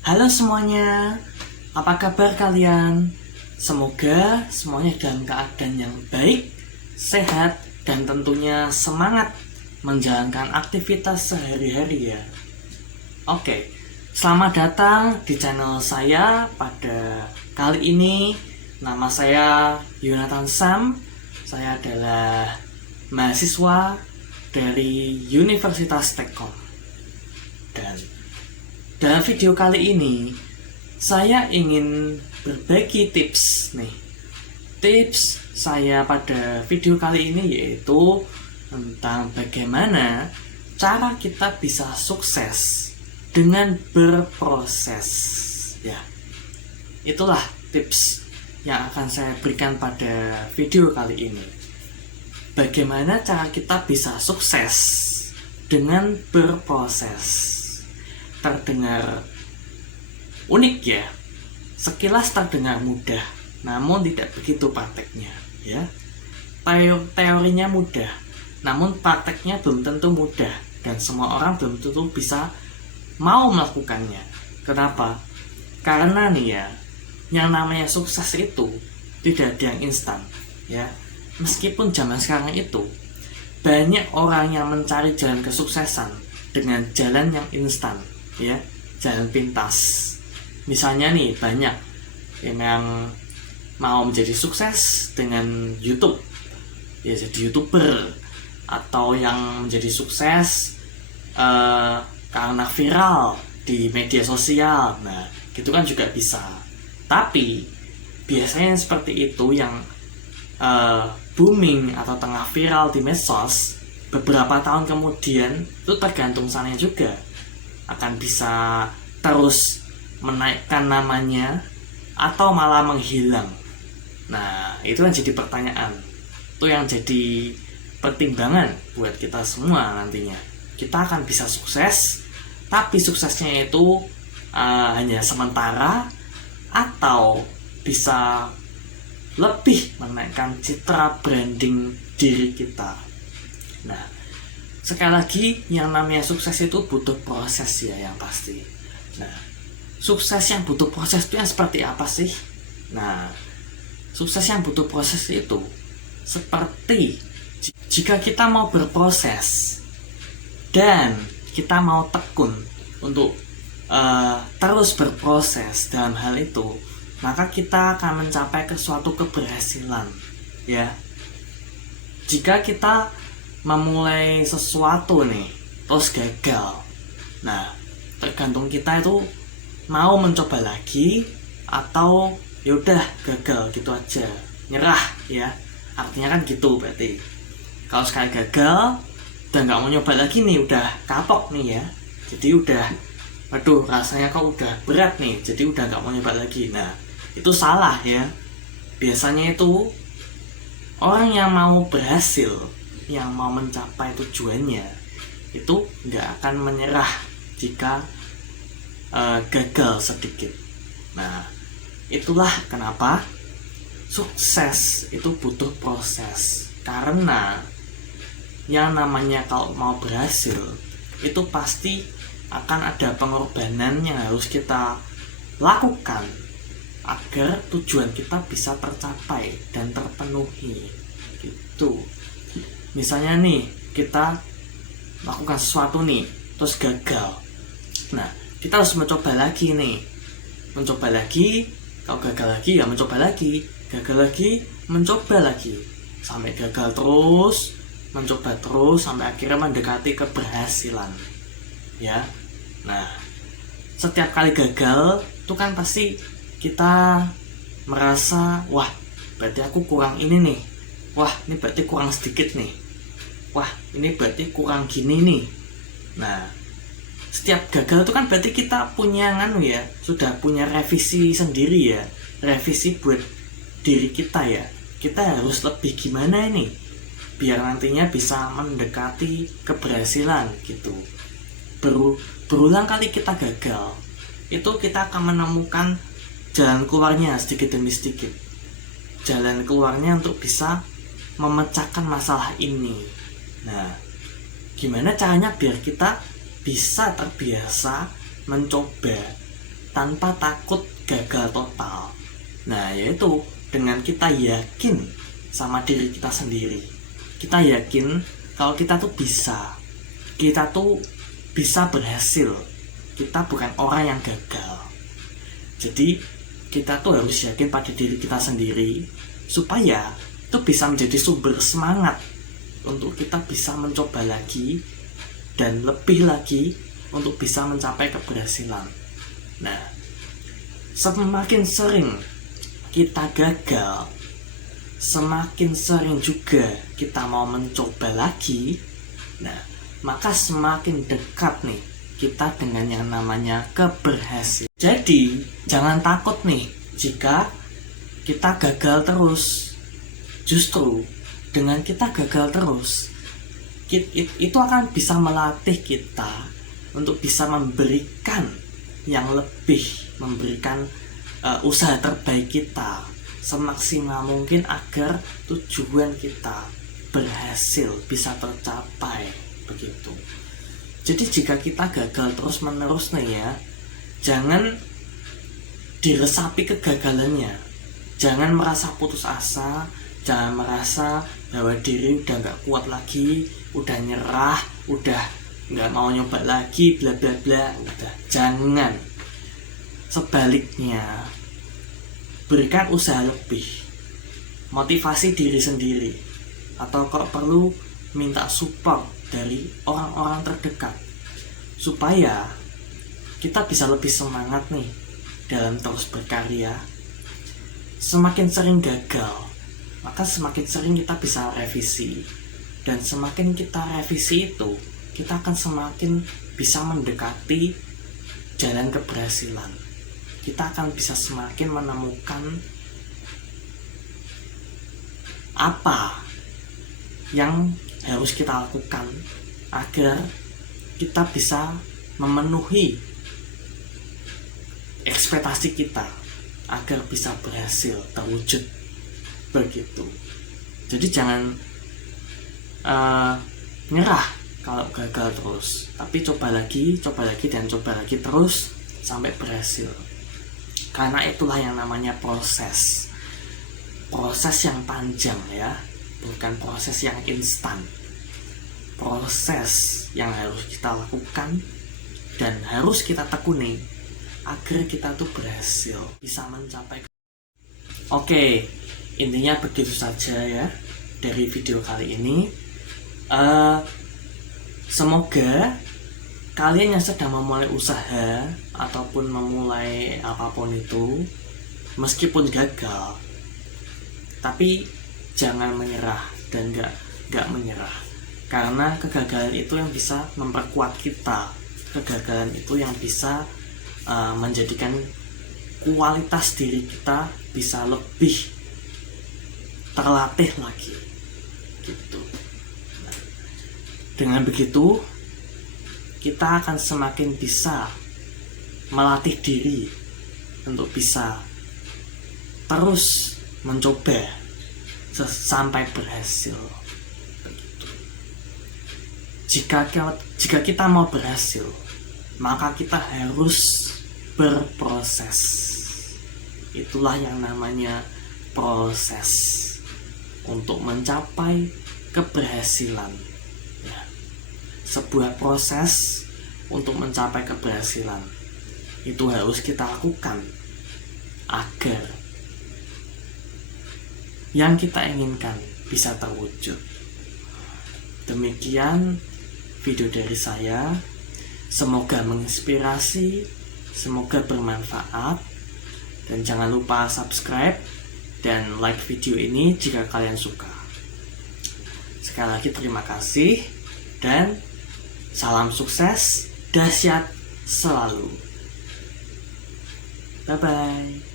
Halo semuanya, apa kabar kalian? Semoga semuanya dalam keadaan yang baik, sehat, dan tentunya semangat menjalankan aktivitas sehari-hari ya. Oke, selamat datang di channel saya pada kali ini. Nama saya Yonatan Sam. Saya adalah mahasiswa dari Universitas Tekkom. Dan dalam video kali ini, saya ingin berbagi tips nih. Tips saya pada video kali ini yaitu tentang bagaimana cara kita bisa sukses dengan berproses. Ya, itulah tips yang akan saya berikan pada video kali ini. Bagaimana cara kita bisa sukses dengan berproses. Terdengar unik ya, sekilas terdengar mudah, namun tidak begitu prakteknya ya. Teorinya mudah, namun prakteknya belum tentu mudah, dan semua orang belum tentu bisa mau melakukannya. Kenapa? Karena nih ya, yang namanya sukses itu tidak ada yang instan ya. Meskipun zaman sekarang itu banyak orang yang mencari jalan kesuksesan dengan jalan yang instan ya, jalan pintas. Misalnya nih, banyak yang mau menjadi sukses dengan YouTube ya, jadi YouTuber, atau yang menjadi sukses karena viral di media sosial. Nah, gitu kan juga bisa. Tapi biasanya seperti itu yang booming atau tengah viral di medsos, beberapa tahun kemudian itu tergantung sana juga akan bisa terus menaikkan namanya atau malah menghilang. Nah, itu yang jadi pertanyaan. Itu yang jadi pertimbangan buat kita semua nantinya. Kita akan bisa sukses, tapi suksesnya itu hanya sementara, atau bisa lebih menaikkan citra branding diri kita. Nah, sekali lagi, yang namanya sukses itu butuh proses ya, yang pasti. Nah, sukses yang butuh proses itu yang seperti apa sih? Nah, sukses yang butuh proses itu seperti jika kita mau berproses dan kita mau tekun untuk terus berproses dalam hal itu, maka kita akan mencapai ke suatu keberhasilan ya. Jika kita memulai sesuatu nih terus gagal, nah tergantung kita itu mau mencoba lagi atau yaudah gagal gitu aja, nyerah ya. Artinya kan gitu, berarti kalau sekali gagal udah nggak mau nyoba lagi nih, udah kapok nih ya, jadi udah aduh rasanya kok udah berat nih, jadi udah nggak mau nyoba lagi. Nah, itu salah ya. Biasanya itu orang yang mau berhasil, yang mau mencapai tujuannya itu nggak akan menyerah jika gagal sedikit. Nah, itulah kenapa sukses itu butuh proses. Karena yang namanya kalau mau berhasil itu pasti akan ada pengorbanan yang harus kita lakukan agar tujuan kita bisa tercapai dan terpenuhi gitu. Misalnya nih, kita lakukan sesuatu nih terus gagal. Nah, kita harus mencoba lagi nih, mencoba lagi. Kalau gagal lagi ya mencoba lagi, gagal lagi, mencoba lagi, sampai gagal terus, mencoba terus sampai akhirnya mendekati keberhasilan ya. Nah, setiap kali gagal itu kan pasti kita merasa, wah berarti aku kurang ini nih, wah ini berarti kurang sedikit nih, wah ini berarti kurang gini nih. Nah, setiap gagal itu kan berarti kita punya ya, sudah punya revisi sendiri ya, revisi buat diri kita ya. Kita harus lebih gimana ini biar nantinya bisa mendekati keberhasilan gitu. Berulang kali kita gagal, itu kita akan menemukan jalan keluarnya sedikit demi sedikit. Jalan keluarnya untuk bisa memecahkan masalah ini. Nah, gimana caranya biar kita bisa terbiasa mencoba tanpa takut gagal total. Nah, yaitu dengan kita yakin sama diri kita sendiri. Kita yakin kalau kita tuh bisa. Kita tuh bisa berhasil. Kita bukan orang yang gagal. Jadi kita tuh harus yakin pada diri kita sendiri supaya itu bisa menjadi sumber semangat untuk kita bisa mencoba lagi dan lebih lagi untuk bisa mencapai keberhasilan. Nah, semakin sering kita gagal, semakin sering juga kita mau mencoba lagi, nah maka semakin dekat nih kita dengan yang namanya keberhasilan. Jadi jangan takut nih jika kita gagal terus. Justru dengan kita gagal terus, itu akan bisa melatih kita untuk bisa memberikan yang lebih, memberikan usaha terbaik kita semaksimal mungkin agar tujuan kita berhasil, bisa tercapai, begitu. Jadi jika kita gagal terus menerus nih ya, jangan diresapi kegagalannya, jangan merasa putus asa, jangan merasa bahwa diri udah gak kuat lagi, udah nyerah, udah gak mau nyoba lagi, bla bla bla. Udah, jangan. Sebaliknya, berikan usaha lebih, motivasi diri sendiri, atau kalau perlu minta support dari orang-orang terdekat supaya kita bisa lebih semangat nih dalam terus berkarya. Semakin sering gagal, maka semakin sering kita bisa revisi, dan semakin kita revisi itu, kita akan semakin bisa mendekati jalan keberhasilan. Kita akan bisa semakin menemukan apa yang harus kita lakukan agar kita bisa memenuhi ekspektasi kita, agar bisa berhasil terwujud, begitu. Jadi jangan nyerah kalau gagal terus, tapi coba lagi dan coba lagi terus sampai berhasil. Karena itulah yang namanya proses yang panjang ya, bukan proses yang instan. Proses yang harus kita lakukan dan harus kita tekuni agar kita tuh berhasil bisa mencapai. Oke, intinya begitu saja ya dari video kali ini. Semoga kalian yang sedang memulai usaha ataupun memulai apapun itu, meskipun gagal, tapi jangan menyerah dan gak menyerah, karena kegagalan itu yang bisa memperkuat kita. Kegagalan itu yang bisa menjadikan kualitas diri kita bisa lebih terlatih lagi, gitu. Nah, dengan begitu kita akan semakin bisa melatih diri untuk bisa terus mencoba sampai berhasil. Begitu. Jika kita mau berhasil, maka kita harus berproses. Itulah yang namanya proses untuk mencapai keberhasilan. Ya. Sebuah proses untuk mencapai keberhasilan itu harus kita lakukan agar yang kita inginkan bisa terwujud. Demikian video dari saya. Semoga menginspirasi, semoga bermanfaat, dan jangan lupa subscribe dan like video ini jika kalian suka. Sekali lagi terima kasih dan salam sukses dahsyat selalu. Bye bye.